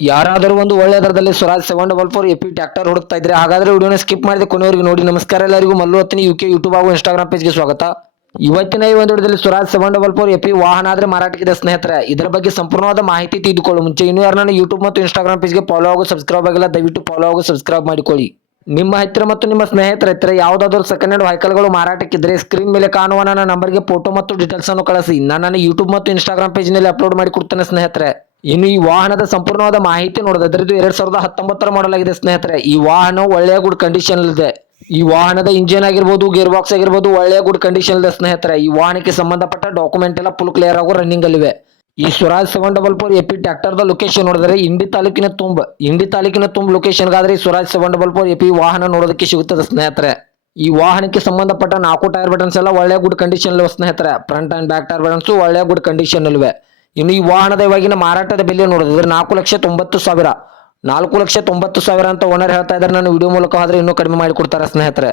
ಯಾರಾದರೂ ಒಂದು ಒಳ್ಳೆ ದರದಲ್ಲಿ ಸ್ವರಾಜ್ 744 ಎಪಿ ಟ್ರ್ಯಾಕ್ಟರ್ ಹುಡುಕ್ತಾ ಇದ್ರೆ ಹಾಗಾದ್ರೆ ವಿಡಿಯೋನ ಸ್ಕಿಪ್ ಮಾಡಿದೆ ಕೊನೆವರೆಗೂ ನೋಡಿ. ನಮಸ್ಕಾರ ಎಲ್ಲರಿಗೂ, ಮಲ್ಲು ಹತ್ತಿನಿ ಯುಕೆ ಯೂಟ್ಯೂಬ್ ಹಾಗೂ ಇನ್ಸ್ಟಾಗ್ರಾಮ್ ಪೇಜ್ಗೆ ಸ್ವಾಗತ. ಇವತ್ತಿನ ಈ ಒಂದು ವಿಡಿಯೋದಲ್ಲಿ ಸ್ವರಾಜ್ 744 ಎಪಿ ವಾಹನ ಆದ್ರೆ ಮಾರಾಟಕ್ಕಿದೆ ಸ್ನೇಹಿತರೆ. ಇದರ ಬಗ್ಗೆ ಸಂಪೂರ್ಣವಾದ ಮಾಹಿತಿ ತಿಳಿದುಕೊಳ್ಳೋ ಮುಂಚೆ ಇನ್ನೂ ಯಾರನ್ನ ಯೂಟ್ಯೂಬ್ ಮತ್ತು ಇನ್ಸ್ಟಾಗ್ರಾಮ್ ಪೇಜ್ಗೆ ಫಾಲೋ ಹಾಗೂ ಸಬ್ಸ್ಕ್ರೈಬ್ ಆಗಿಲ್ಲ, ದಯವಿಟ್ಟು ಫಾಲೋ ಹಾಗೂ ಸಬ್ಸ್ಕ್ರೈಬ್ ಮಾಡಿಕೊಳ್ಳಿ. ನಿಮ್ಮ ಹತ್ತಿರ ಮತ್ತು ನಿಮ್ಮ ಸ್ನೇಹಿತರ ಹತ್ತಿರ ಯಾವುದಾದ್ರೂ ಸೆಕೆಂಡ್ ಹ್ಯಾಂಡ್ ವೆಹಿಕಲ್ಗಳು ಮಾರಾಟಕ್ಕಿದ್ರೆ ಸ್ಕ್ರೀನ್ ಮೇಲೆ ಕಾಣುವ ನನ್ನ ನಂಬರ್ಗೆ ಫೋಟೋ ಮತ್ತು ಡೀಟೇಲ್ಸ್ ಅನ್ನು ಕಳಿಸಿ. ನಾನು ಯೂಟ್ಯೂಬ್ ಮತ್ತು ಇನ್ಸ್ಟಾಗ್ರಾಮ್ ಪೇಜ್ನಲ್ಲಿ ಅಪ್ಲೋಡ್ ಮಾಡಿ ಕೊಡ್ತೇನೆ ಸ್ನೇಹಿತರೆ. ಇನ್ನು ಈ ವಾಹನದ ಸಂಪೂರ್ಣವಾದ ಮಾಹಿತಿ ನೋಡೋದಾದ್ರೆ ಇದು 2019 ಮಾಡಲ್ ಆಗಿದೆ ಸ್ನೇಹಿತರೆ. ಈ ವಾಹನ ಒಳ್ಳೆಯ ಗುಡ್ ಕಂಡೀಷನ್ ಇದೆ. ಈ ವಾಹನದ ಇಂಜಿನ್ ಆಗಿರ್ಬೋದು, ಗೇರ್ ಬಾಕ್ಸ್ ಆಗಿರ್ಬೋದು ಒಳ್ಳೆಯ ಗುಡ್ ಕಂಡೀಷನ್ ಇದೆ ಸ್ನೇಹಿತರೆ. ಈ ವಾಹನಕ್ಕೆ ಸಂಬಂಧಪಟ್ಟ ಡಾಕ್ಯುಮೆಂಟ್ ಎಲ್ಲ ಫುಲ್ ಕ್ಲಿಯರ್ ಆಗೋ ರನ್ನಿಂಗ್ ಅಲ್ಲಿವೆ. ಈ ಸ್ವರಾಜ್ 744 ಎಪಿ ಟ್ರ್ಯಾಕ್ಟರ್ ದ ಲೊಕೇಶನ್ ನೋಡಿದ್ರೆ ಇಂಡಿ ತಾಲೂಕಿನ ತುಂಬ ಲೊಕೇಶನ್ಗಾದ್ರೆ ಈ ಸ್ವರಾಜ್ 744 ಎಪಿ ವಾಹನ ನೋಡೋದಕ್ಕೆ ಸಿಗುತ್ತದೆ ಸ್ನೇಹಿತರೆ. ಈ ವಾಹನಕ್ಕೆ ಸಂಬಂಧಪಟ್ಟ 4 ಟೈರ್ ಬಟನ್ಸ್ ಎಲ್ಲ ಒಳ್ಳೆ ಗುಡ್ ಕಂಡೀಷನ್ ಇವೆ ಸ್ನೇಹಿತರೆ. Front and back tyre buttons ಒಳ್ಳೆ ಗುಡ್ ಕಂಡೀಷನ್ ಇವೆ. ಇನ್ನು ಈ ವಾಹನದ ಇವಾಗಿನ ಮಾರಾಟದ ಬೆಲೆ ನೋಡಿದ್ರೆ 4,90,000 ಅಂತ ಓನರ್ ಹೇಳ್ತಾ ಇದ್ದಾರೆ. ನಾನು ವಿಡಿಯೋ ಮೂಲಕ ಆದ್ರೆ ಇನ್ನೂ ಕಡಿಮೆ ಮಾಡಿ ಕೊಡ್ತಾರೆ ಸ್ನೇಹಿತರೆ.